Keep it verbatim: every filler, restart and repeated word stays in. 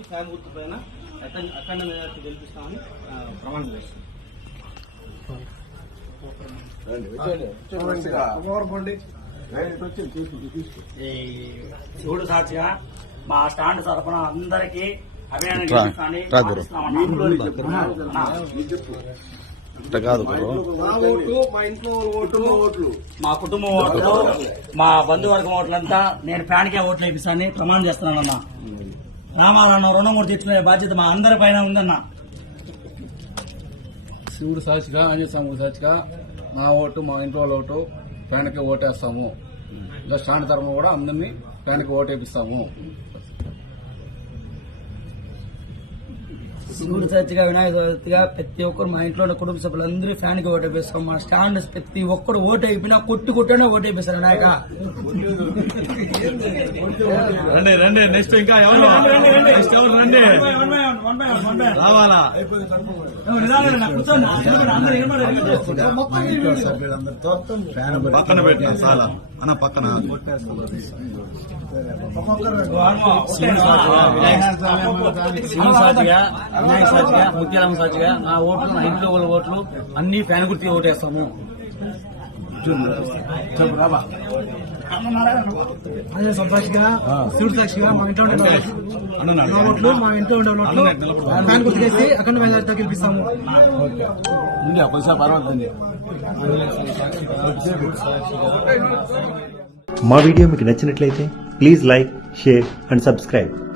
ఇచ్చి ఫ్యాన్ గుర్తు పైన అఖండ మెజార్టీ గెలిపిస్తామని ప్రమాణం చేస్తాం. శివుడు సాక్షిగా మా స్టాండ్ తరఫున అందరికీ అభినందన మా కుటుంబం ఓట్లు మా బంధువర్గం ఓట్లంతా నేను ఫ్యాన్కే ఓట్లు వేపిస్తానని ప్రమాణం చేస్తున్నానన్నా. రామారావు రుణమూర్తి తెచ్చుకునే బాధ్యత మా అందరి పైన ఉందన్నా. శివుడు సాక్షిగా ఆంజనేయ స్వామి సాక్షిగా నా ఓటు మా ఇంట్లో వాళ్ళ ఓటు ఫ్యాన్కి ఓటేస్తాము. ఇలా స్టాండ్ తరఫున కూడా అందరినీ ఫ్యాన్కి ఓటేపిస్తాము. శివుడు సాక్షిగా వినాయక చవితిగా ప్రతి ఒక్కరు మా ఇంట్లో ఉన్న కుటుంబ సభ్యులందరూ ఫ్యాన్ కి ఓటేపిస్తాం. మా స్టాండ్ ప్రతి ఒక్కరు ఓటు అయిపోయినా కొట్టు కొట్టనే ఓటేపిస్తారు వినాయక. రండి రండి నెక్స్ట్ ఇంకా ఎవరు నెక్స్ట్ ఎవరు రండి రావాలా పక్కన పెట్టిన చాలా అన్న పక్కన శివుడు సాక్షిగా వినాయక సాక్షిగా ముత్యాలమ్మ సాక్షిగా నా ఓట్లు నా ఇంట్లో వాళ్ళ ఓట్లు అన్ని ఫ్యాన్ గుర్తి ఓటేస్తాము. అదే సాక్షిగా శివుడు సాక్షిగా మా ఇంట్లో ఉండే ఓట్లు మా ఇంట్లో ఉండే ఓట్లు ఫ్యాన్ గుర్తు చేసి అఖండ మెజార్టీతో గెలిపిస్తాము. మా వీడియో మీకు నచ్చినట్లయితే please like, share and subscribe.